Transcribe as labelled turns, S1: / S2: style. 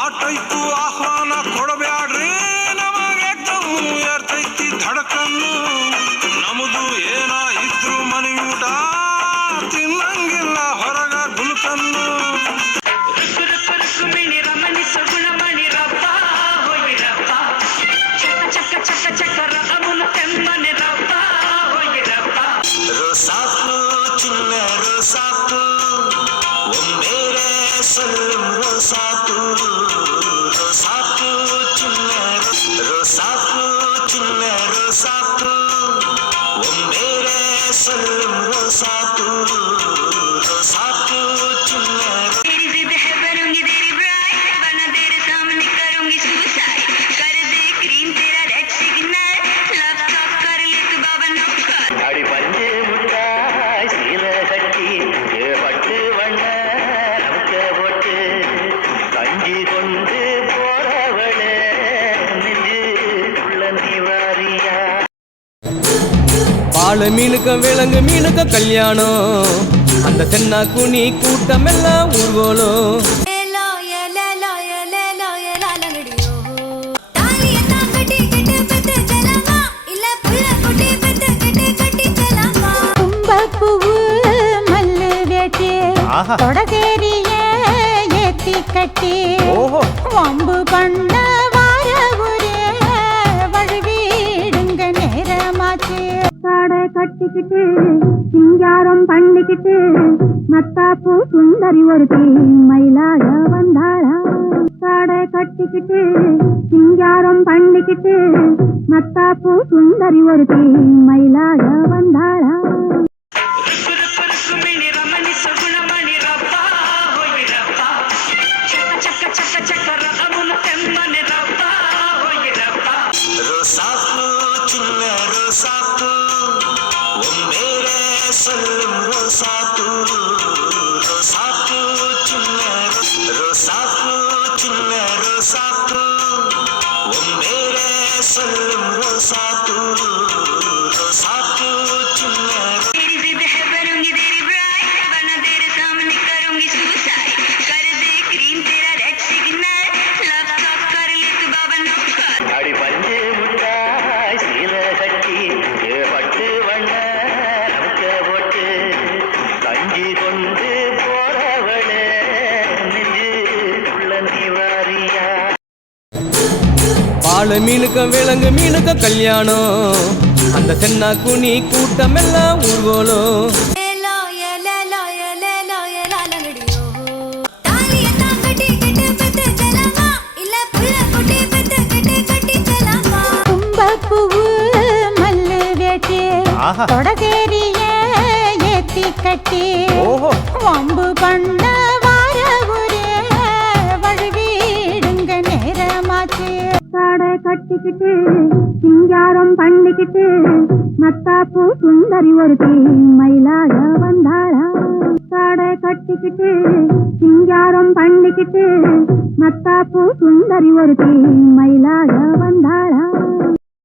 S1: ஆற்றை
S2: ஆளு மீனுக்கும் விலங்கு மீனுக்கும் கல்யாணம். அந்த சென்னா குனி கூட்டம் எல்லாம் ஊர்வலம்
S3: கொடதேரிய ஏத்தி கட்டி வம்பு பண்ண கட்டிக்கிட்டு சிங்காரம் பண்ணிக்கிட்டு நத்தாப்பு சுந்தரி ஒருத்தி மயிலாக வந்தாளா? கடை கட்டிக்கிட்டு சிங்காரம் பண்ணிக்கிட்டு நத்தாப்பு சுந்தரி ஒருத்தி மயிலாக
S1: Rasul Rosatul
S2: ஆளு மீனுக்கும் விலங்கு மீனுக்கும் கல்யாணம். அந்த சென்னா குனி கூட்டம் எல்லாம் ஊர்வலம்
S3: தொடகேரிய ஏத்தி கட்டி வம்பு பண்ண கட்டிக்கிட்டு சிங்காரம் பண்ணிக்கிட்டு நத்தாப்பு சுந்தரி ஒருத்தி மயிலாக வந்தாரா கடை கட்டிக்கிட்டு சிங்காரம் பண்ணிக்கிட்டு நத்தாப்பு சுந்தரி ஒருத்தி மயிலாக